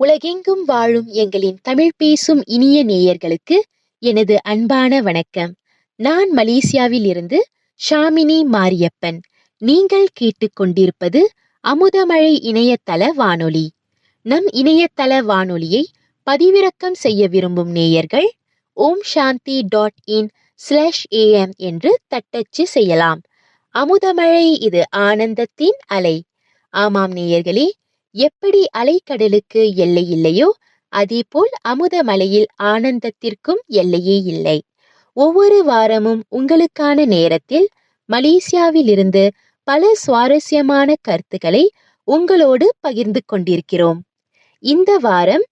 உலகெங்கும் வாழும் எங்களின் தமிழ் பேசும் இனிய நேயர்களுக்கு எனது அன்பான வணக்கம். நான் மலேசியாவில் இருந்து ஷாமினி மாரியப்பன். நீங்கள் கேட்டுக்கொண்டிருப்பது அமுதமழை இணையதள வானொலி. நம் இணையதள வானொலியை பதிவிறக்கம் செய்ய விரும்பும் நேயர்கள் omshanti.in/am என்று தட்டச்சு செய்யலாம். அமுதமழை, இது ஆனந்தத்தின் அலை. ஆமாம் நேயர்களே, எப்படி அலைக்கடலுக்கு எல்லை இல்லையோ அதேபோல் அமுதமலையில் ஆனந்தத்திற்கும் எல்லையே இல்லை. ஒவ்வொரு வாரமும் உங்களுக்கான நேரத்தில் மலேசியாவில் இருந்து பல சுவாரஸ்யமான கருத்துக்களை உங்களோடு பகிர்ந்து கொண்டிருக்கிறோம். இந்த வாரம்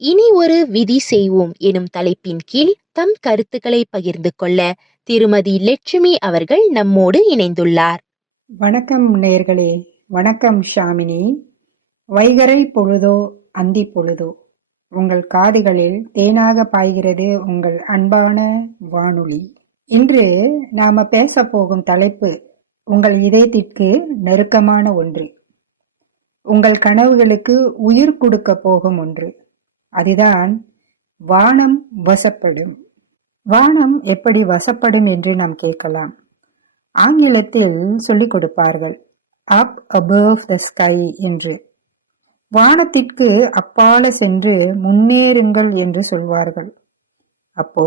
இனி ஒரு விதி செய்வோம் எனும் தலைப்பின் கீழ் தம் கருத்துக்களை பகிர்ந்து கொள்ள திருமதி லட்சுமி அவர்கள் நம்மோடு இணைந்துள்ளார். வணக்கம் நேயர்களே. வணக்கம் ஷாமினி. வைகறை பொழுதோ அந்தி பொழுதோ உங்கள் காதுகளில் தேனாக பாய்கிறது உங்கள் அன்பான வானொலி. இன்று நாம பேச போகும் தலைப்பு உங்கள் இதயத்திற்கு நெருக்கமான ஒன்று, உங்கள் கனவுகளுக்கு உயிர் கொடுக்க போகும் ஒன்று. அதுதான் வானம் வசப்படும். வானம் எப்படி வசப்படும் என்று நாம் கேட்கலாம். ஆங்கிலத்தில் சொல்லிக் கொடுப்பார்கள், அப் above the sky என்று. வானத்திற்கு அப்பால சென்று முன்னேறுங்கள் என்று சொல்வார்கள். அப்போ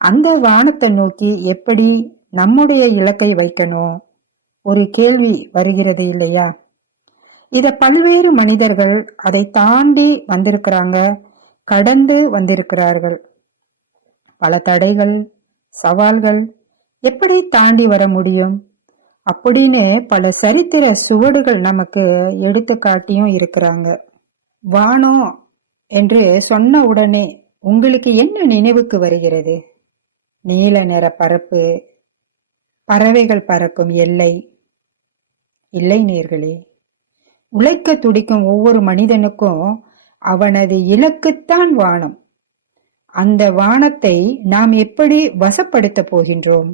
அந்த வானத்தை நோக்கி எப்படி நம்முடைய இலக்கை வைக்கணும் ஒரு கேள்வி வருகிறது இல்லையா? இத பல்வேறு மனிதர்கள் அதை தாண்டி வந்திருக்கிறாங்க, கடந்து வந்திருக்கிறார்கள். பல தடைகள், சவால்கள், எப்படி தாண்டி வர முடியும் அப்படின்னு பல சரித்திர சுவடுகள் நமக்கு எடுத்து காட்டியும் இருக்கிறாங்க. வானம் என்று சொன்ன உடனே உங்களுக்கு என்ன நினைவுக்கு வருகிறது? நீல நிற பரப்பு, பறவைகள் பறக்கும் எல்லை? இல்லை நேர்களே, உழைக்க துடிக்கும் ஒவ்வொரு மனிதனுக்கும் அவனது இலக்குத்தான் வானம். அந்த வானத்தை நாம் எப்படி வசப்படுத்த போகின்றோம்?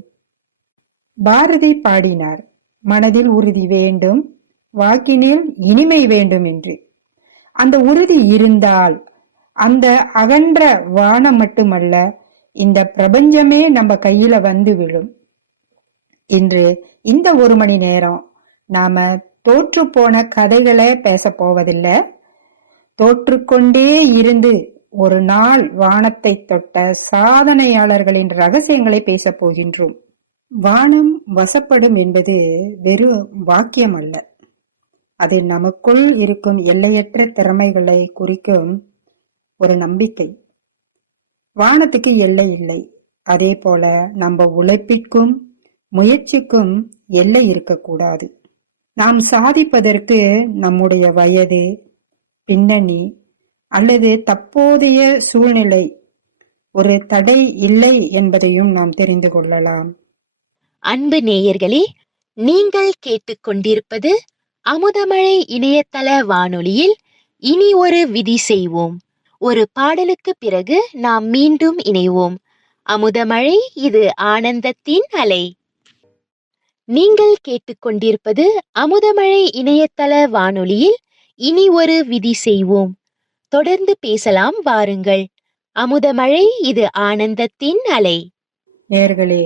பாரதி பாடினார், மனதில் உறுதி வேண்டும், வாக்கினில் இனிமை வேண்டும் என்று. அந்த உறுதி இருந்தால் அந்த அகன்ற வானம் மட்டுமல்ல, இந்த பிரபஞ்சமே நம்ம கையில வந்து விழும். இன்று இந்த 1 மணி நேரம் நாம தோற்று போன கதைகளை பேச போவதில்லை. தோற்றுக்கொண்டே இருந்து ஒரு நாள் வானத்தை தொட்ட சாதனையாளர்களின் ரகசியங்களை பேச போகின்றோம். வானம் வசப்படும் என்பது வெறும் வாக்கியம் அல்ல, அது நமக்குள் இருக்கும் எல்லையற்ற திறமைகளை குறிக்கும் ஒரு நம்பிக்கை. வானத்துக்கு எல்லை இல்லை, அதே போல நம்ம உழைப்பிற்கும் முயற்சிக்கும் எல்லை இருக்கக்கூடாது. நாம் சாதிப்பதற்கு நம்முடைய வயது, பின்னணி அல்லது தற்போதைய சூழ்நிலை ஒரு தடை இல்லை என்பதையும் நாம் தெரிந்து கொள்ளலாம். அன்பு நேயர்களே, நீங்கள் கேட்டுக்கொண்டிருப்பது அமுதமழை இணையதள வானொலியில் இனி ஒரு விதி செய்வோம். ஒரு பாடலுக்கு பிறகு நாம் மீண்டும் இணைவோம். அமுதமழை, இது ஆனந்தத்தின் அலை. நீங்கள் கேட்டுக்கொண்டிருப்பது அமுதமழை இணையதள வானொலியில் இனி ஒரு விதி செய்வோம். தொடர்ந்து பேசலாம் வாருங்கள். அமுதமழை, இது ஆனந்தத்தின் அலை. நேயர்களே,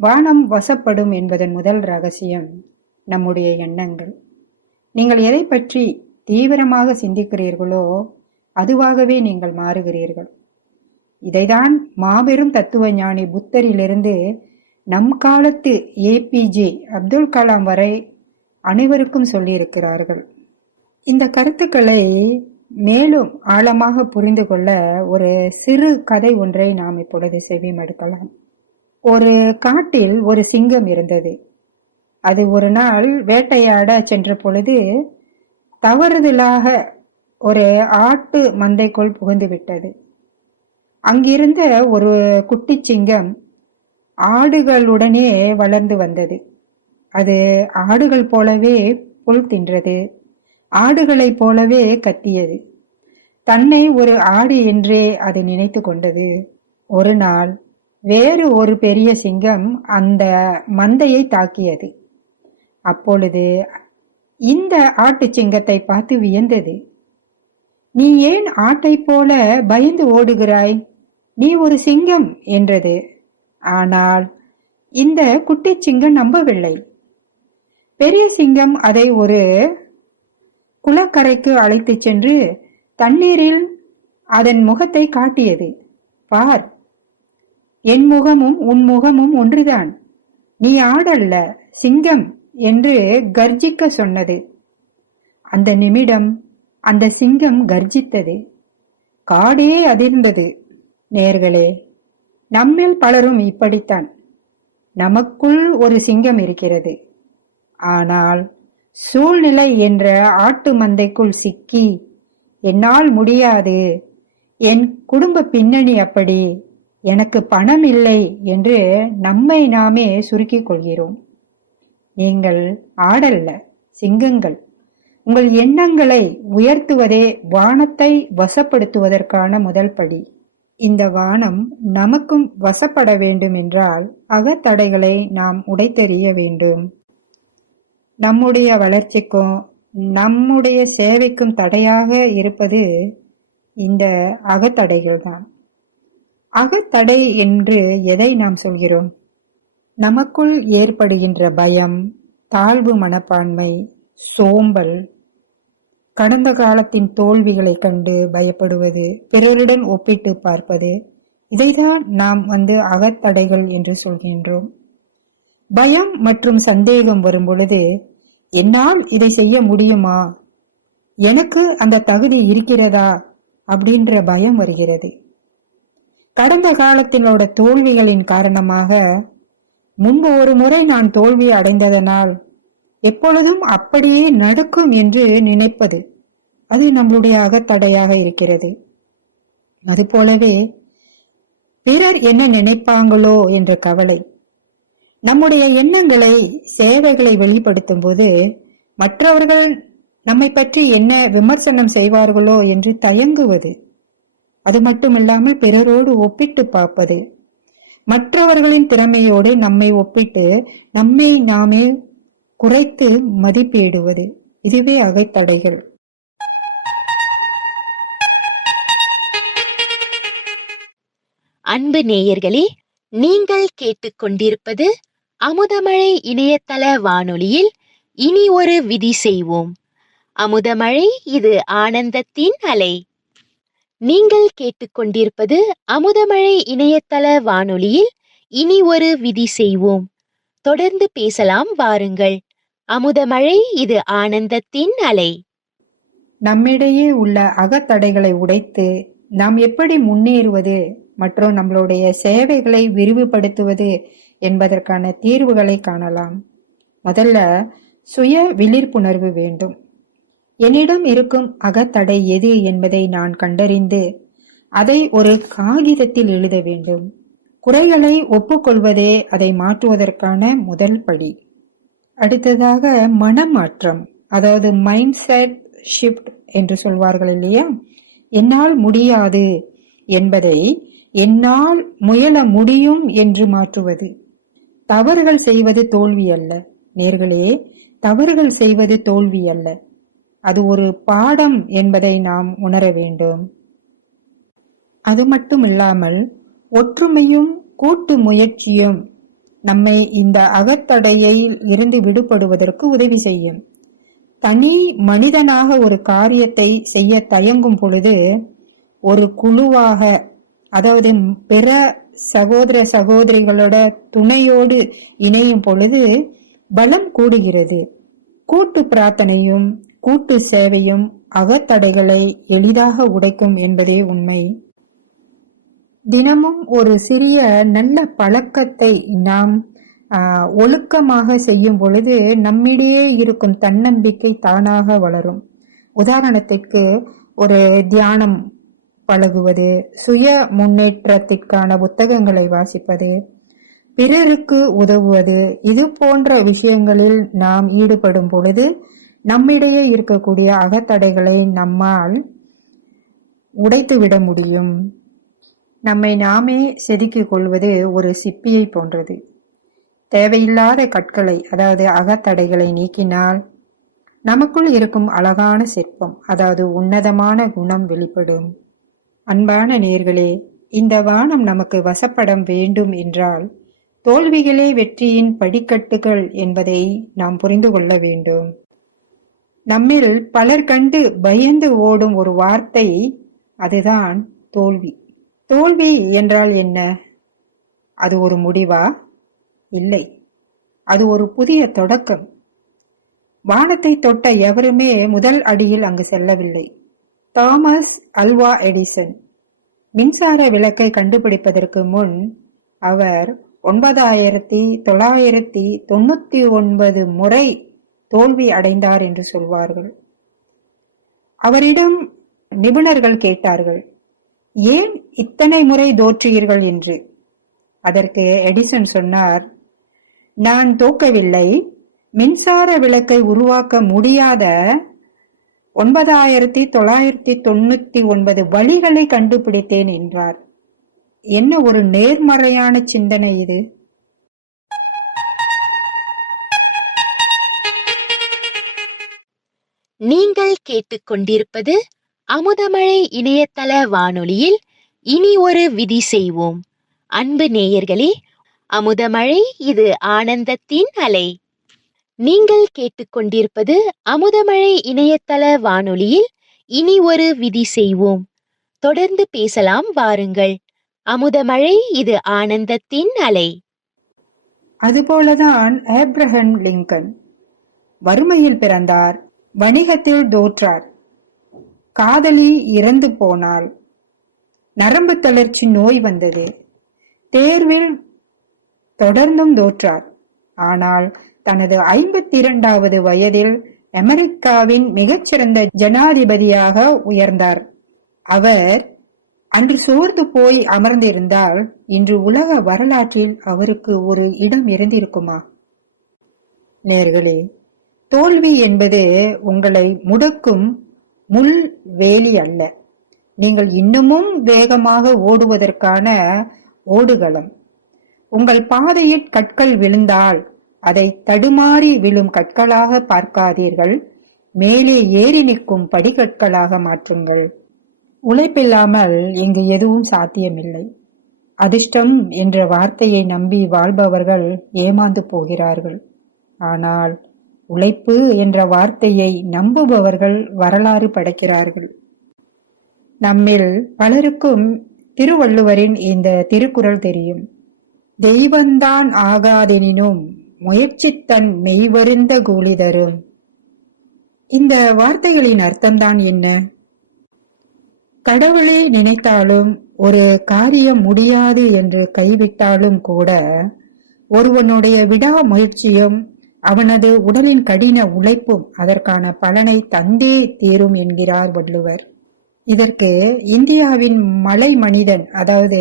வானம் வசப்படும் என்பதன் முதல் ரகசியம் நம்முடைய எண்ணங்கள். நீங்கள் எதை பற்றி தீவிரமாக சிந்திக்கிறீர்களோ அதுவாகவே நீங்கள் மாறுகிறீர்கள். இதைதான் மாபெரும் தத்துவ ஞானி புத்தரிலிருந்து நம் காலத்து APJ அப்துல் கலாம் வரை அனைவருக்கும் சொல்லியிருக்கிறார்கள். இந்த கருத்துக்களை மேலும் ஆழமாக புரிந்து கொள்ள ஒரு சிறு கதை ஒன்றை நாம் இப்பொழுது செவிமடுக்கலாம். ஒரு காட்டில் ஒரு சிங்கம் இருந்தது. அது ஒரு நாள் வேட்டையாட சென்ற பொழுது தவறுதலாக ஒரு ஆட்டு மந்தைக்குள் புகுந்து விட்டது. அங்கிருந்த ஒரு குட்டி சிங்கம் ஆடுகளுடனே வளர்ந்து வந்தது. அது ஆடுகள் போலவே புல் தின்றது, ஆடுகளைப் போலவே கத்தியது. தன்னை ஒரு ஆடு என்றே அது நினைத்து கொண்டது. ஒரு நாள் வேறு ஒரு பெரிய சிங்கம் அந்த மந்தையை தாக்கியது. அப்பொழுது இந்த ஆட்டு சிங்கத்தை பார்த்து வியந்தது. நீ ஏன் ஆட்டைப் போல பயந்து ஓடுகிறாய்? நீ ஒரு சிங்கம் என்றது. ஆனால் இந்த குட்டி சிங்கம் நம்பவில்லை. பெரிய சிங்கம் அதை ஒரு குளக்கரைக்கு அழைத்துச் சென்று தண்ணீரில் அதன் முகத்தை காட்டியது. பார், என் முகமும் உன் முகமும் ஒன்றுதான். நீ ஆடல்ல, சிங்கம் என்று கர்ஜிக்க சொன்னது. அந்த நிமிடம் அந்த சிங்கம் கர்ஜித்தது. காடே அதிர்ந்தது. நேயர்களே, நம்மில் பலரும் இப்படித்தான். நமக்குள் ஒரு சிங்கம் இருக்கிறது. ஆனால் சூழ்நிலை என்ற ஆட்டு மந்தைக்குள் சிக்கி, என்னால் முடியாது, என் குடும்ப பின்னணி அப்படி, எனக்கு பணம் இல்லை என்று நம்மை நாமே சுருக்கிக் கொள்கிறோம். நீங்கள் ஆடல்ல, சிங்கங்கள். உங்கள் எண்ணங்களை உயர்த்துவதே வானத்தை வசப்படுத்துவதற்கான முதல் படி. இந்த வானம் நமக்கும் வசப்பட வேண்டும் என்றால் அகத்தடைகளை நாம் உடைத்தெறிய வேண்டும். நம்முடைய வளர்ச்சிக்கும் நம்முடைய சேவைக்கும் தடையாக இருப்பது இந்த அகத்தடைகள்தான். அகத்தடை என்று எதை நாம் சொல்கிறோம்? நமக்குள் ஏற்படுகின்ற பயம், தாழ்வு மனப்பான்மை, சோம்பல், கடந்த காலத்தின் தோல்விகளை கண்டு பயப்படுவது, பிறருடன் ஒப்பிட்டு பார்ப்பது, இதைதான் நாம் அகத்தடைகள் என்று சொல்கின்றோம். பயம் மற்றும் சந்தேகம் வரும் பொழுது, என்னால் இதை செய்ய முடியுமா, எனக்கு அந்த தகுதி இருக்கிறதா அப்படின்ற பயம் வருகிறது. கடந்த காலத்தினோட தோல்விகளின் காரணமாக, முன்பு ஒரு முறை நான் தோல்வி அடைந்ததனால் எப்பொழுதும் அப்படியே நடக்கும் என்று நினைப்பது, அது நம்மளுடைய அகத்தடையாக இருக்கிறது. அது போலவே பிறர் என்ன நினைப்பாங்களோ என்ற கவலை, நம்முடைய எண்ணங்களை, சேவைகளை வெளிப்படுத்தும் போது மற்றவர்கள் நம்மை பற்றி என்ன விமர்சனம் செய்வார்களோ என்று தயங்குவது, அது மட்டுமில்லாமல் பிறரோடு ஒப்பிட்டு பார்ப்பது, மற்றவர்களின் திறமையோடு நம்மை ஒப்பிட்டு நம்மை நாமே குறைத்து மதிப்பீடுவது, இதுவே அகத்தடைகள். அன்பு நேயர்களே, நீங்கள் கேட்டுக்கொண்டிருப்பது அமுதமழை இணையதள வானொலியில் இனி ஒரு விதி செய்வோம். அமுதமழை, இது ஆனந்தத்தின் அலை. நீங்கள் கேட்டுக்கொண்டிருப்பது அமுதமழை இணையதள வானொலியில் இனி ஒரு விதி செய்வோம். தொடர்ந்து பேசலாம் வாருங்கள். அமுதமழை, இது ஆனந்தத்தின் அலை. நம்மிடையே உள்ள அகத்தடைகளை உடைத்து நாம் எப்படி முன்னேறுவது மற்றும் நம்மளுடைய சேவைகளை விரிவுபடுத்துவது என்பதற்கான தீர்வுகளை காணலாம். முதல்ல சுய விழிப்புணர்வு வேண்டும். என்னிடம் இருக்கும் அகத்தடை எது என்பதை நான் கண்டறிந்து அதை ஒரு காகிதத்தில் எழுத வேண்டும். குறைகளை ஒப்புக்கொள்வதே அதை மாற்றுவதற்கான முதல் படி. அடுத்ததாக மனமாற்றம், அதாவது மைண்ட் செட் ஷிஃப்ட் என்று சொல்வார்கள் இல்லையா? என்னால் முடியாது என்பதை என்னால் முயல முடியும் என்று மாற்றுவது. தவறுகள் செய்வது தோல்வி அல்ல நேர்களே, தவறுகள் செய்வது தோல்வி அல்ல, அது ஒரு பாடம் என்பதை நாம் உணர வேண்டும். அது மட்டுமில்லாமல் ஒற்றுமையும் கூட்டு முயற்சியும் நம்மை இந்த அகத்தடையில் இருந்து விடுபடுவதற்கு உதவி செய்யும். தனி மனிதனாக ஒரு காரியத்தை செய்ய தயங்கும் பொழுது ஒரு குழுவாக, அதாவது பிற சகோதர சகோதரிகளோட துணையோடு இணையும் பொழுது பலம் கூடுகிறது. கூட்டு பிரார்த்தனையும் கூட்டு சேவையும் அகத்தடைகளை எளிதாக உடைக்கும் என்பதே உண்மை. தினமும் ஒரு சிறிய நல்ல பழக்கத்தை நாம் ஒழுக்கமாக செய்யும் பொழுது நம்மிடையே இருக்கும் தன்னம்பிக்கை தானாக வளரும். உதாரணத்திற்கு ஒரு தியானம் பழகுவது, சுய முன்னேற்றத்திற்கான புத்தகங்களை வாசிப்பது, பிறருக்கு உதவுவது, இது போன்ற விஷயங்களில் நாம் ஈடுபடும் பொழுது நம்மிடையே இருக்கக்கூடிய அகத்தடைகளை நம்மால் உடைத்துவிட முடியும். நம்மை நாமே செதுக்கிக் கொள்வது ஒரு சிப்பியை போன்றது. தேவையில்லாத கற்களை, அதாவது அகத்தடைகளை நீக்கினால் நமக்குள் இருக்கும் அழகான சிற்பம், அதாவது உன்னதமான குணம் வெளிப்படும். அன்பான நேயர்களே, இந்த வானம் நமக்கு வசப்படம் வேண்டும் என்றால் தோல்விகளே வெற்றியின் படிக்கட்டுகள் என்பதை நாம் புரிந்து கொள்ள வேண்டும். நம்மில் பலர் கண்டு பயந்து ஓடும் ஒரு வார்த்தை, அதுதான் தோல்வி. தோல்வி என்றால் என்ன? அது ஒரு முடிவா? இல்லை, அது ஒரு புதிய தொடக்கம். வானத்தை தொட்ட எவருமே முதல் அடியில் அங்கு செல்லவில்லை. தாமஸ் அல்வா எடிசன் மின்சார விளக்கை கண்டுபிடிப்பதற்கு முன் அவர் 9999 முறை தோல்வி அடைந்தார் என்று சொல்வார்கள். அவரிடம் நிபுணர்கள் கேட்டார்கள், ஏன் இத்தனை முறை தோற்றீர்கள் என்று. அதற்கு எடிசன் சொன்னார், நான் தோக்கவில்லை, மின்சார விளக்கை உருவாக்க முடியாத 9999 வழிகளை கண்டுபிடித்தேன் என்றார். என்ன ஒரு நேர்மறையான சிந்தனை இது! நீங்கள் கேட்டுக்கொண்டிருப்பது அமுதமழை இணையதள வானொலியில் இனி ஒரு விதி செய்வோம். அன்பு நேயர்களே, அமுதமழை இது ஆனந்தத்தின் அலை. நீங்கள் கேட்டுக்கொண்டிருப்பது அமுதமழை இணையதள வானொலியில் இனி ஒரு விதி செய்வோம். தொடர்ந்து பேசலாம் வாருங்கள். அமுதமழை இது ஆனந்தத்தின் அலை. அதுபோலதான் ஆப்ரஹாம் லிங்கன் வறுமையில் பிறந்தார், வணிகத்தில் தோற்றார், காதலி இறந்து போனாள், நரம்பு தளர்ச்சி நோய் வந்தது, தேர்வில் தொடர்ந்தும் தோற்றார். ஆனால் தனது 52வது வயதில் அமெரிக்காவின் மிகச்சிறந்த ஜனாதிபதியாக உயர்ந்தார். அவர் அன்று சோர்ந்து போய் அமர்ந்திருந்தால் இன்று உலக வரலாற்றில் அவருக்கு ஒரு இடம் இருந்திருக்குமா? நேர்களே, தோல்வி என்பது உங்களை முடக்கும் முள் வேலி அல்ல, நீங்கள் இன்னமும் வேகமாக ஓடுவதற்கான ஓடுகளம். உங்கள் பாதையில் கற்கள் விழுந்தால் அதை தடுமாறி விழும் கற்களாக பார்க்காதீர்கள், மேலே ஏறி நிற்கும் படிக்கற்களாக மாற்றுங்கள். உழைப்பில்லாமல் இங்கு எதுவும் சாத்தியமில்லை. அதிர்ஷ்டம் என்ற வார்த்தையை நம்பி வாழ்பவர்கள் ஏமாந்து போகிறார்கள். ஆனால் உழைப்பு என்ற வார்த்தையை நம்புபவர்கள் வரலாறு படைக்கிறார்கள். நம்மில் பலருக்கும் திருவள்ளுவரின் இந்த திருக்குறள் தெரியும். தெய்வந்தான் ஆகாதெனினும் முயற்சி தன் மெய்வருந்த கூலி தரும். இந்த வார்த்தைகளின் அர்த்தம்தான் என்ன? கடவுளை நினைத்தாலும் ஒரு காரியம் முடியாது என்று கைவிட்டாலும் கூட ஒருவனுடைய விடாமுயற்சியும் அவனது உடலின் கடின உழைப்பும் அதற்கான பலனை தந்தே தீரும் என்கிறார் வள்ளுவர். இதற்கு இந்தியாவின் மலை மனிதன், அதாவது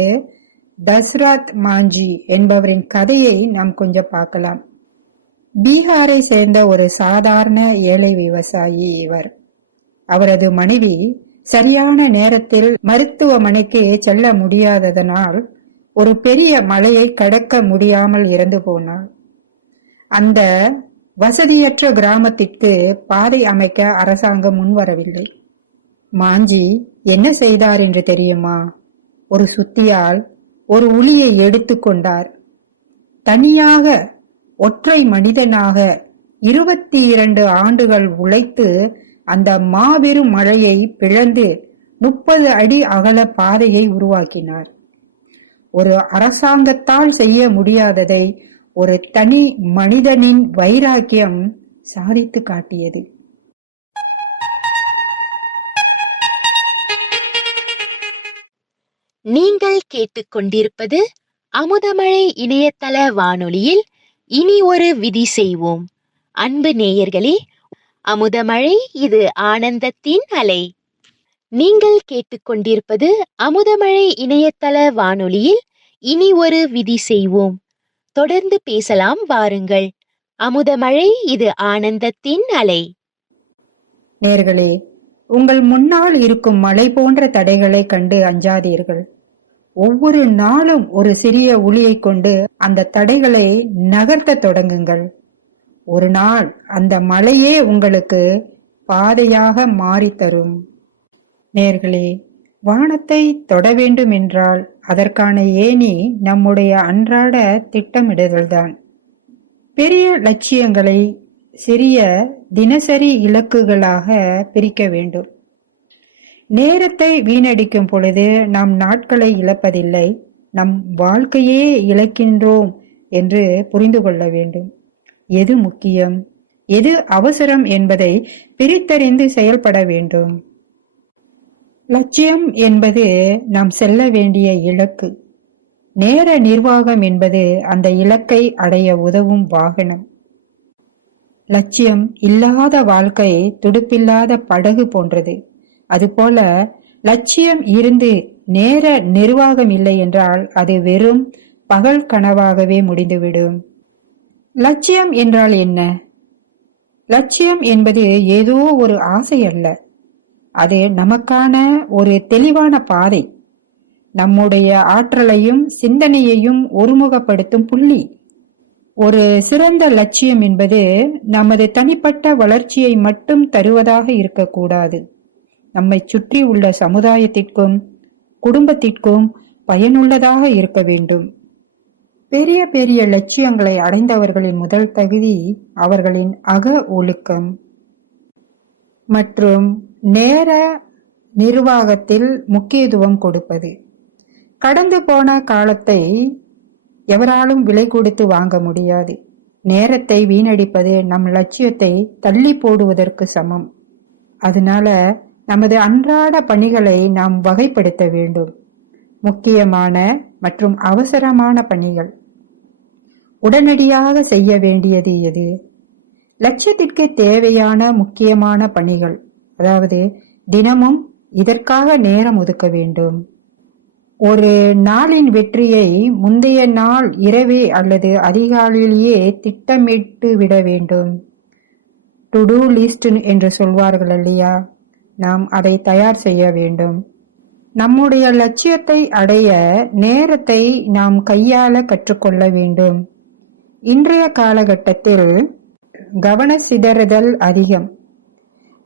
தசரத் மாஞ்சி என்பவரின் கதையை நாம் கொஞ்சம் பார்க்கலாம். பீகாரை சேர்ந்த ஒரு சாதாரண ஏழை விவசாயி இவர். அவரது மனைவி சரியான நேரத்தில் மருத்துவமனைக்கு செல்ல முடியாததனால் ஒரு பெரிய மலையை கடக்க முடியாமல் இறந்து போனாள். அந்த வசதியற்ற கிராமத்திற்கு பாதை அமைக்க அரசாங்கம் முன்வரவில்லை. மாஞ்சி என்ன செய்தார் என்று தெரியுமா? ஒரு சுத்தியால் ஒரு உளியை எடுத்துக்கொண்டார். தனியாக ஒற்றை மனிதனாக 22 ஆண்டுகள் உழைத்து அந்த மாபெரும் மலையை பிளந்து 30 அடி அகல பாதையை உருவாக்கினார். ஒரு அரசாங்கத்தால் செய்ய முடியாததை ஒரு தனி மனிதனின் வைராக்கியம் சாதித்து காட்டியது. நீங்கள் கேட்டுக்கொண்டிருப்பது அமுதமழை இணையதள வானொலியில் இனி ஒரு விதி செய்வோம். அன்பு நேயர்களே, அமுதமழை இது ஆனந்தத்தின் அலை. நீங்கள் கேட்டுக்கொண்டிருப்பது அமுதமழை இணையதள வானொலியில் இனி ஒரு விதி செய்வோம். தொடர்ந்து பேசலாம் வாருங்கள். அமுதமழை இது ஆனந்தத்தின் அலை. நேர்களே, உங்கள் முன்னால் இருக்கும் மலை போன்ற தடைகளை கண்டு அஞ்சாதீர்கள். ஒவ்வொரு நாளும் ஒரு சிறிய உளியை கொண்டு அந்த தடைகளை நகர்த்த தொடங்குங்கள். ஒரு நாள் அந்த மலையே உங்களுக்கு பாதையாக மாறித் தரும். நேர்களே, வானத்தை தொட வேண்டும் என்றால் அதற்கான ஏணி நம்முடைய அன்றாட திட்டமிடுதல்தான். பெரிய லட்சியங்களை சிறிய தினசரி இலக்குகளாக பிரிக்க வேண்டும். நேரத்தை வீணடிக்கும் பொழுது நாம் நாட்களை இழப்பதில்லை, நம் வாழ்க்கையே இழக்கின்றோம் என்று புரிந்து கொள்ள வேண்டும். எது முக்கியம், எது அவசரம் என்பதை பிரித்தறிந்து செயல்பட வேண்டும். லட்சியம் என்பது நாம் செல்ல வேண்டிய இலக்கு. நேர நிர்வாகம் என்பது அந்த இலக்கை அடைய உதவும் வாகனம். லட்சியம் இல்லாத வாழ்க்கை துடுப்பில்லாத படகு போன்றது. அதுபோல லட்சியம் இருந்து நேர நிர்வாகம் இல்லை என்றால் அது வெறும் பகல் கனவாகவே முடிந்துவிடும். லட்சியம் என்றால் என்ன? லட்சியம் என்பது ஏதோ ஒரு ஆசை அல்ல, அது நமக்கான ஒரு தெளிவான பாதை, நம்முடைய ஆற்றலையும் சிந்தனையையும் ஒருமுகப்படுத்தும் புள்ளி. ஒரு சிறந்த லட்சியம் என்பது நமது தனிப்பட்ட வளர்ச்சியை மட்டும் தருவதாக இருக்கக்கூடாது. நம்மை சுற்றி உள்ள சமுதாயத்திற்கும் குடும்பத்திற்கும் பயனுள்ளதாக இருக்க வேண்டும். பெரிய பெரிய லட்சியங்களை அடைந்தவர்களின் முதல் தகுதி அவர்களின் அக ஒழுக்கம் மற்றும் நேர நிர்வாகத்தில் முக்கியத்துவம் கொடுப்பது. கடந்து போன காலத்தை எவராலும் விலை கொடுத்து வாங்க முடியாது. நேரத்தை வீணடிப்பது நம் லட்சியத்தை தள்ளி போடுவதற்கு சமம். அதனால நமது அன்றாட பணிகளை நாம் வகைப்படுத்த வேண்டும். முக்கியமான மற்றும் அவசரமான பணிகள். உடனடியாக செய்ய வேண்டியது எது? லட்சியத்திற்கு தேவையான முக்கியமான பணிகள், அதாவது தினமும் இதற்காக நேரம் ஒதுக்க வேண்டும். ஒரு நாளின் வெற்றியை முந்தைய நாள் இரவே அல்லது அதிகாலையிலேயே திட்டமிட்டு விட வேண்டும். டு டூ லிஸ்ட் என்று சொல்வார்கள் இல்லையா, நாம் அதை தயார் செய்ய வேண்டும். நம்முடைய லட்சியத்தை அடைய நேரத்தை நாம் கையாள கற்றுக்கொள்ள வேண்டும். இன்றைய காலகட்டத்தில் கவன சிதறுதல் அதிகம்.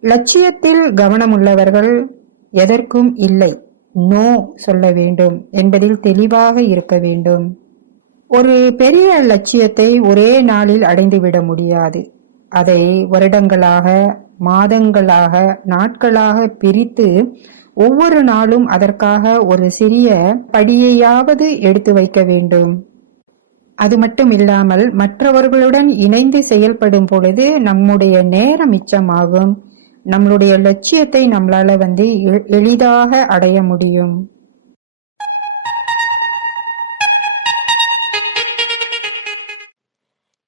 லட்சியத்தில் கவனமுள்ளவர்கள் எதற்கும் இல்லை, நோ சொல்ல வேண்டும் என்பதில் தெளிவாக இருக்க வேண்டும். ஒரு பெரிய லட்சியத்தை ஒரே நாளில் அடைந்துவிட முடியாது. அதை வருடங்களாக, மாதங்களாக, நாட்களாக பிரித்து ஒவ்வொரு நாளும் அதற்காக ஒரு சிறிய படியையாவது எடுத்து வைக்க வேண்டும். அது மட்டும் இல்லாமல் மற்றவர்களுடன் இணைந்து செயல்படும் பொழுது நம்முடைய நேரம் மிச்சமாகும். நம்மளுடைய லட்சியத்தை நம்மளால எளிதாக அடைய முடியும்.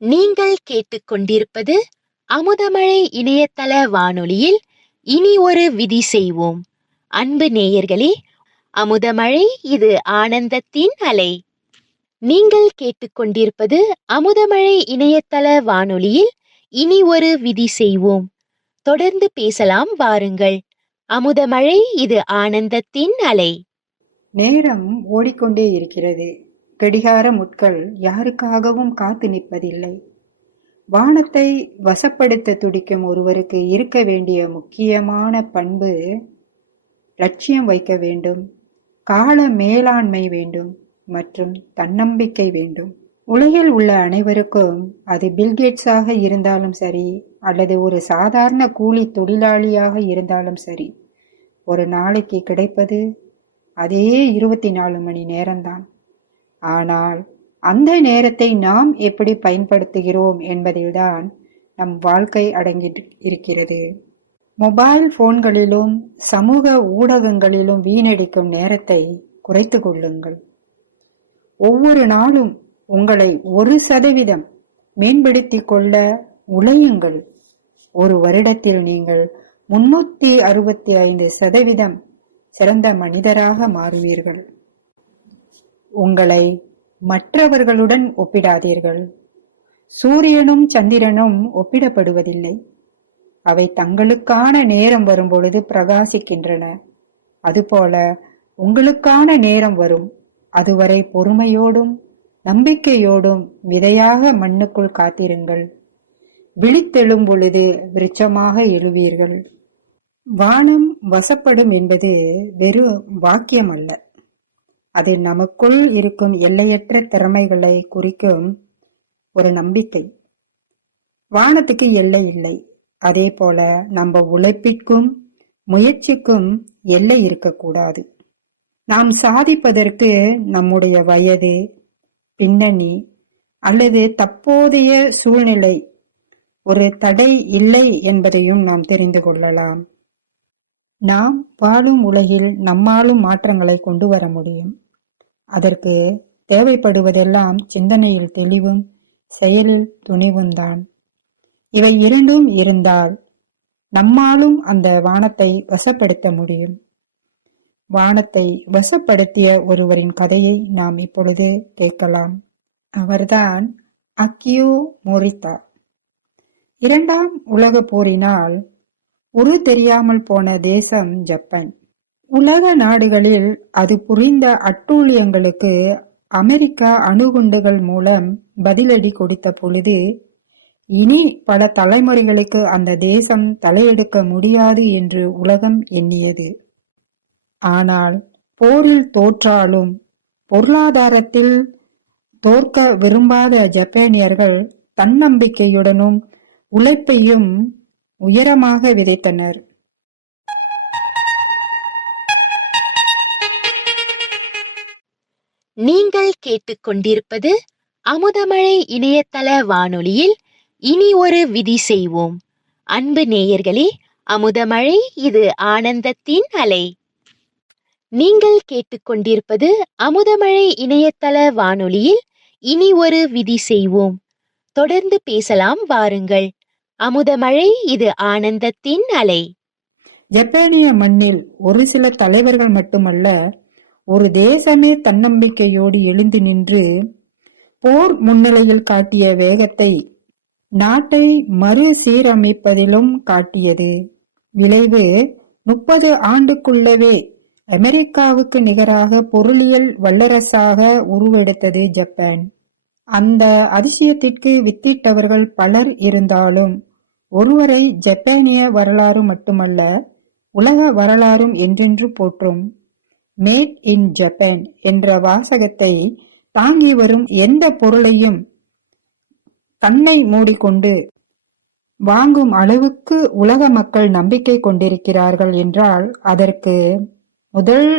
நீங்கள் கேட்டுக்கொண்டிருப்பது அமுதமழை இணையதள வானொலியில் இனி ஒரு விதி செய்வோம். அன்பு நேயர்களே, அமுதமழை இது ஆனந்தத்தின் அலை. நீங்கள் கேட்டுக்கொண்டிருப்பது அமுதமழை இணையதள வானொலியில் இனி ஒரு விதி செய்வோம். தொடர்ந்து பேசலாம் வாருங்கள். அமுதமழை இது ஆனந்தத்தின் அலை. நேரம் ஓடிக்கொண்டே இருக்கிறது. கடிகார முட்கள் யாருக்காகவும் காத்து நிற்பதில்லை. வானத்தை வசப்படுத்த துடிக்கும் ஒருவருக்கு இருக்க வேண்டிய முக்கியமான பண்பு லட்சியம் வைக்க வேண்டும், கால மேலாண்மை வேண்டும் மற்றும் தன்னம்பிக்கை வேண்டும். உலகில் உள்ள அனைவருக்கும், அது பில்கேட்ஸாக இருந்தாலும் சரி அல்லது ஒரு சாதாரண கூலி தொழிலாளியாக இருந்தாலும் சரி, ஒரு நாளைக்கு கிடைப்பது அதே 24 மணி நேரம்தான். ஆனால் அந்த நேரத்தை நாம் எப்படி பயன்படுத்துகிறோம் என்பதில்தான் நம் வாழ்க்கை அடங்கி இருக்கிறது. மொபைல் போன்களிலும் சமூக ஊடகங்களிலும் வீணடிக்கும் நேரத்தை குறைத்து கொள்ளுங்கள். ஒவ்வொரு நாளும் உங்களை 1% மேம்படுத்திக் கொள்ள உழையுங்கள். ஒரு வருடத்தில் நீங்கள் 365% சிறந்த மனிதராக மாறுவீர்கள். உங்களை மற்றவர்களுடன் ஒப்பிடாதீர்கள். சூரியனும் சந்திரனும் ஒப்பிடப்படுவதில்லை. அவை தங்களுக்கான நேரம் வரும்பொழுது பிரகாசிக்கின்றன. அதுபோல உங்களுக்கான நேரம் வரும். அதுவரை பொறுமையோடும் நம்பிக்கையோடும் விதையாக மண்ணுக்குள் காத்திருங்கள். விழித்தெழும் பொழுது விருட்சமாக எழுவீர்கள். வானம் வசப்படும் என்பது வெறும் வாக்கியம் அல்ல, அது நமக்குள் இருக்கும் எல்லையற்ற திறமைகளை குறிக்கும் ஒரு நம்பிக்கை. வானத்துக்கு எல்லை இல்லை, அதே போல நம்ம உழைப்பிற்கும் முயற்சிக்கும் எல்லை இருக்கக்கூடாது. நாம் சாதிப்பதற்கு நம்முடைய வயது, பின்னணி அல்லது தற்போதைய சூழ்நிலை ஒரு தடை இல்லை என்பதையும் நாம் தெரிந்து கொள்ளலாம். நாம் வாழும் உலகில் நம்மாலும் மாற்றங்களை கொண்டு வர முடியும். அதற்கு தேவைப்படுவதெல்லாம் சிந்தனையில் தெளிவும் செயலில் துணிவும் தான். இவை இரண்டும் இருந்தால் நம்மாலும் அந்த வானத்தை வசப்படுத்த முடியும். வானத்தை வசப்படுத்திய ஒருவரின் கதையை நாம் இப்பொழுது கேட்கலாம். அவர்தான் அக்கியோ மோரிதா. இரண்டாம் உலக போரினால் உரு தெரியாமல் போன தேசம் ஜப்பான். உலக நாடுகளில் அது புரிந்த அட்டூழியங்களுக்கு அமெரிக்கா அணுகுண்டுகள் மூலம் பதிலடி கொடுத்த பொழுது இனி பல தலைமுறைகளுக்கு அந்த தேசம் தலையெடுக்க முடியாது என்று உலகம் எண்ணியது. ஆனால் போரில் தோற்றாலும் பொருளாதாரத்தில் தோற்க விரும்பாத ஜப்பானியர்கள் தன்னம்பிக்கையுடனும் உழைப்பையும் உயரமாக விதைத்தனர். நீங்கள் கேட்டுக்கொண்டிருப்பது அமுதமழை இணையதள வானொலியில் இனி ஒரு விதி செய்வோம். அன்பு நேயர்களே, அமுதமழை இது ஆனந்தத்தின் அலை. நீங்கள் கேட்டுக்கொண்டிருப்பது அமுதமழை இணையதள வானொலியில் இனி ஒரு விதி செய்வோம். தொடர்ந்து பேசலாம் வாருங்கள். அமுதமழை இது ஆனந்தத்தின் அலை. ஜப்பானிய மண்ணில் ஒரு சில தலைவர்கள் மட்டுமல்ல, ஒரு தேசமே தன்னம்பிக்கையோடு எழுந்து நின்று போர் முன்னிலையில் காட்டிய வேகத்தை நாட்டை மறுசீரமைப்பதிலும் காட்டியது. விளைவு 30 ஆண்டுக்குள்ளவே அமெரிக்காவுக்கு நிகராக பொருளியல் வல்லரசாக உருவெடுத்தது ஜப்பான். அந்த அதிசயத்திற்கு வித்திட்டவர்கள் பலர் இருந்தாலும் ஒருவரை ஜப்பானிய வரலாறு மட்டுமல்ல, உலக வரலாறும் என்றென்று போற்றும். மேட் இன் ஜப்பான் என்ற வாசகத்தை தாங்கி வரும் எந்த பொருளையும் கண்ணை மூடிக்கொண்டு வாங்கும் அளவுக்கு உலக மக்கள் நம்பிக்கை கொண்டிருக்கிறார்கள் என்றால் அதற்கு முதல்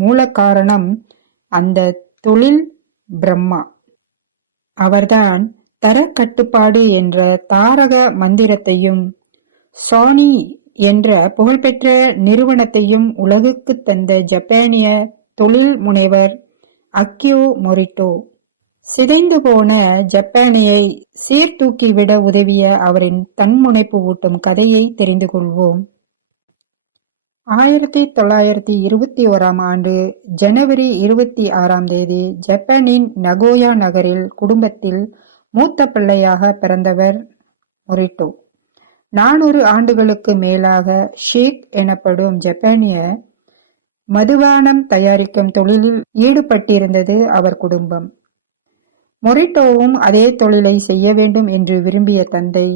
மூல காரணம் அந்த தொழில் பிரம்மா. அவர்தான் தரக்கட்டுப்பாடு என்ற தாரக மந்திரத்தையும் சோனி என்ற புகழ்பெற்ற நிறுவனத்தையும் உலகுக்கு தந்த ஜப்பானிய தொழில் முனைவர் அக்கியோ மோரிதா. சிதைந்து போன ஜப்பானியை சீர்தூக்கிவிட உதவிய அவரின் தன்முனைப்பு ஊட்டும் கதையை தெரிந்து கொள்வோம். 1921 ஆண்டு ஜனவரி 26ஆம் தேதி ஜப்பானின் நகோயா நகரில் குடும்பத்தில் மூத்த பிள்ளையாக பிறந்தவர் மோரிதா. 400 ஆண்டுகளுக்கு மேலாக ஷேக் எனப்படும் ஜப்பானிய மதுபானம் தயாரிக்கும் தொழிலில் ஈடுபட்டிருந்தது அவர் குடும்பம். மோரிதாவும் அதே தொழிலை செய்ய வேண்டும் என்று விரும்பிய தந்தை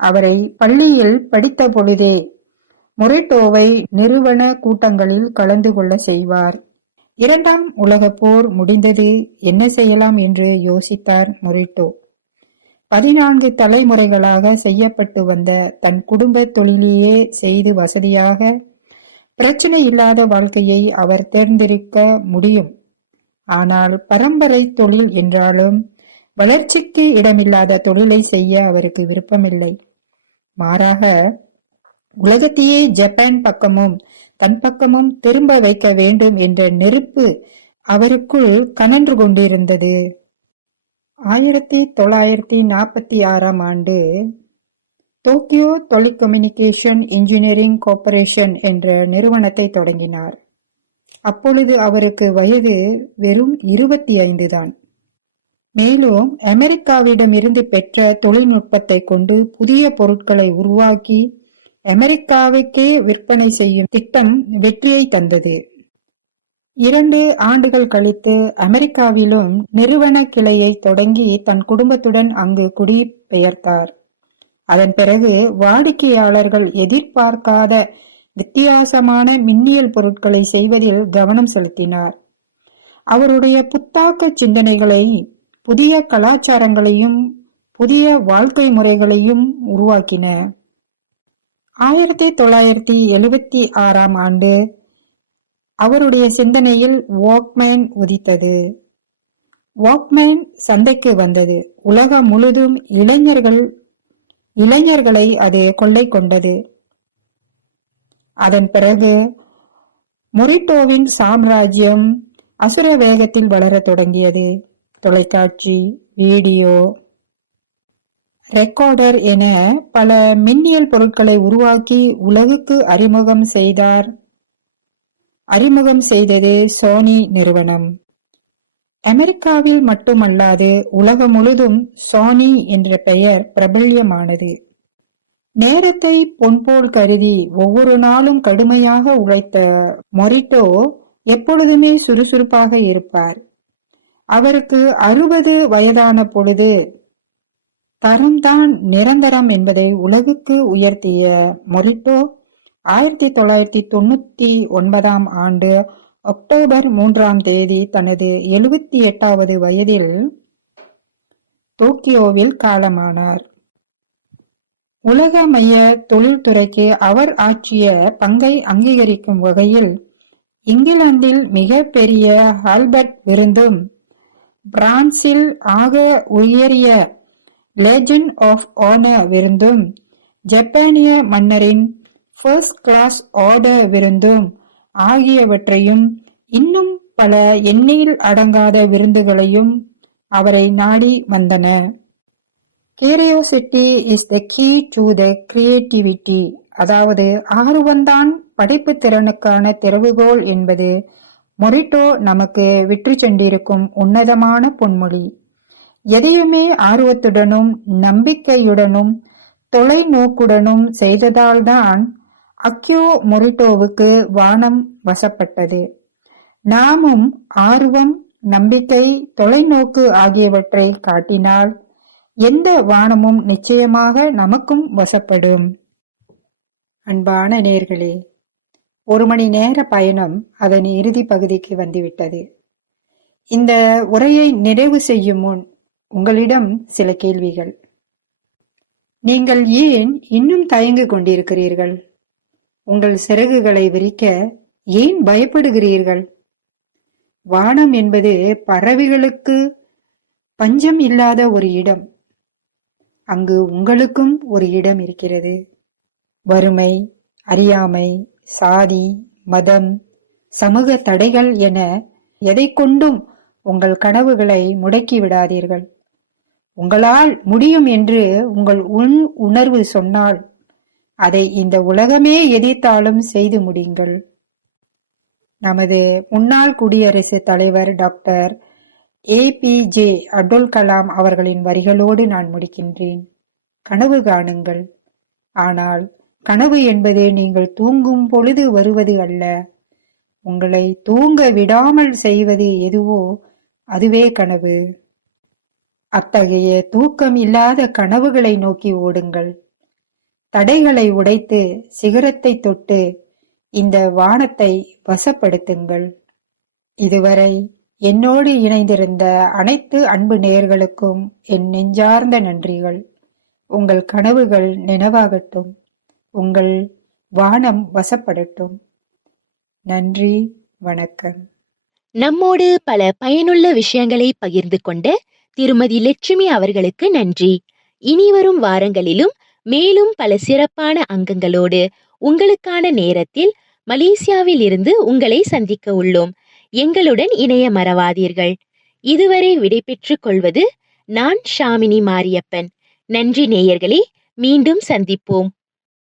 அவரை பள்ளியில் படித்த பொழுதே மோரிதாவை நிறுவன கூட்டங்களில் கலந்து கொள்ள செய்வார். 2ஆம் உலகப் போர் முடிந்தது, என்ன செய்யலாம் என்று யோசித்தார் மோரிதா. 14 தலைமுறைகளாக செய்யப்பட்டு வந்த தன் குடும்ப தொழிலையே செய்து வசதியாக பிரச்சனை இல்லாத வாழ்க்கையை அவர் தேர்ந்தெடுக்க முடியும். ஆனால் பரம்பரை தொழில் என்றாலும் வளர்ச்சிக்கு இடமில்லாத தொழிலை செய்ய அவருக்கு விருப்பமில்லை. மாறாக உலகத்தையே ஜப்பான் பக்கமும் தன் பக்கமும் திரும்ப வைக்க வேண்டும் என்ற நெருப்பு அவருக்குள் கனன்று கொண்டிருந்தது. 1946ஆம் ஆண்டு டோக்கியோ டெலிகம்யூனிகேஷன் இன்ஜினியரிங் கார்ப்பரேஷன் என்ற நிறுவனத்தை தொடங்கினார். அப்பொழுது அவருக்கு வயது வெறும் 25 தான். மேலும் அமெரிக்காவிடமிருந்து பெற்ற தொழில்நுட்பத்தை கொண்டு புதிய பொருட்களை உருவாக்கி அமெரிக்காவுக்கே விற்பனை செய்யும் திட்டம் வெற்றியை தந்தது. 2 ஆண்டுகள் கழித்து அமெரிக்காவிலும் நிறுவன கிளையை தொடங்கி தன் குடும்பத்துடன் அங்கு குடிபெயர்த்தார். அதன் பிறகு வாடிக்கையாளர்கள் எதிர்பார்க்காத வித்தியாசமான மின்னியல் பொருட்களை செய்வதில் கவனம் செலுத்தினார். அவருடைய புத்தாக்க சிந்தனைகளை புதிய கலாச்சாரங்களையும் புதிய வாழ்க்கை முறைகளையும் உருவாக்கின. 1976 ஆண்டு அவருடைய சிந்தனையில் வாக்மேன் உதித்தது. வாக்மேன் சந்தைக்கு வந்தது. உலகம் முழுதும் இளைஞர்களை அது கொள்ளை கொண்டது. அதன் பிறகு மொரிட்டோவின் சாம்ராஜ்யம் அசுர வேகத்தில் வளரத் தொடங்கியது. தொலைக்காட்சி, வீடியோ ரெக்கார்டர் என பல மின்னியல் பொருட்களை உருவாக்கி உலகுக்கு அறிமுகம் செய்தது சோனி நிறுவனம். அமெரிக்காவில் மட்டுமல்லாது உலகம் முழுதும் சோனி என்ற பெயர் பிரபல்யமானது. நேரத்தை பொன்போல் கருதி ஒவ்வொரு நாளும் கடுமையாக உழைத்த மொரிட்டோ எப்பொழுதுமே சுறுசுறுப்பாக இருப்பார். அவருக்கு 60 வயதான பொழுது தரம்தான் நிரந்தரம் என்பதை உலகுக்கு உயர்த்திய மொரிட்டோ 1999 ஆண்டு அக்டோபர் 3 தனது 78வது வயதில் டோக்கியோவில் காலமானார். உலகமய தொழில்துறைக்கு அவர் ஆற்றிய பங்கை அங்கீகரிக்கும் வகையில் இங்கிலாந்தில் மிக பெரிய ஆல்பர்ட் விருந்தும், பிரான்சில் ஆக உயரிய லெஜண்ட் ஆஃப் ஆனர் விருந்தும், ஜப்பானிய மன்னரின் ஃபர்ஸ்ட் கிளாஸ் ஆர்டர் விருந்தும் ஆகியவற்றையும் இன்னும் பல எண்ணில் அடங்காத விருந்துகளையும் அவரை நாடி வந்தன. Curiosity is the key to the creativity, அதாவது ஆர்வம்தான் படைப்பு திறனுக்கான திறவுகோல் என்பது மொரிட்டோ நமக்கு விற்று சென்றிருக்கும் உன்னதமான பொன்மொழி. எதையுமே ஆர்வத்துடனும் நம்பிக்கையுடனும் தொலைநோக்குடனும் செய்ததால்தான் அக்யோ மொரிட்டோவுக்கு வானம் வசப்பட்டது. நாமும் ஆர்வம், நம்பிக்கை, தொலைநோக்கு ஆகியவற்றை காட்டினால் எந்த வானமும் நிச்சயமாக நமக்கும் வசப்படும். அன்பான நேயர்களே, 1 மணி நேர பயணம் அதன் இறுதி பகுதிக்கு வந்துவிட்டது. இந்த உரையை நிறைவு செய்யும் முன் உங்களிடம் சில கேள்விகள். நீங்கள் ஏன் இன்னும் தயங்கிக் கொண்டிருக்கிறீர்கள்? உங்கள் சிறகுகளை விரிக்க ஏன் பயப்படுகிறீர்கள்? வானம் என்பது பறவைகளுக்கு பஞ்சம் இல்லாத ஒரு இடம். அங்கு உங்களுக்கும் ஒரு இடம் இருக்கிறது. வறுமை, அறியாமை, சாதி, மதம், சமூக தடைகள் என எதை கொண்டும் உங்கள் கனவுகளை முடக்கி விடாதீர்கள். உங்களால் முடியும் என்று உங்கள் உணர்வு சொன்னால் அதை இந்த உலகமே எதிர்த்தாலும் செய்து முடியுங்கள். நமது முன்னாள் குடியரசுத் தலைவர் டாக்டர் APJ அப்துல் கலாம் அவர்களின் வரிகளோடு நான் முடிக்கின்றேன். கனவு காணுங்கள். ஆனால் கனவு என்பது நீங்கள் தூங்கும் பொழுது வருவது அல்ல. உங்களை தூங்க விடாமல் செய்வது எதுவோ அதுவே கனவு. அத்தகைய தூக்கம் இல்லாத கனவுகளை நோக்கி ஓடுங்கள். தடைகளை உடைத்து சிகரத்தை தொட்டு இந்த வானத்தை வசப்படுத்துங்கள். இதுவரை என்னோடு இணைந்திருந்த அனைத்து அன்பு நேயர்களுக்கும் என் நெஞ்சார்ந்த நன்றிகள். உங்கள் கனவுகள் நினைவாகட்டும். உங்கள் வானம் வசப்படட்டும். நன்றி, வணக்கம். நம்மோடு பல பயனுள்ள விஷயங்களை பகிர்ந்து கொண்ட திருமதி லட்சுமி அவர்களுக்கு நன்றி. இனிவரும் வாரங்களிலும் மேலும் பல சிறப்பான அங்கங்களோடு உங்களுக்கான நேரத்தில் மலேசியாவில் இருந்து உங்களை சந்திக்க உள்ளோம். எங்களுடன் இணைய மறவாதீர்கள். இதுவரை விடைபெற்றுக் கொள்வது நான் ஷாமினி மாரியப்பன். நன்றி நேயர்களே, மீண்டும் சந்திப்போம்.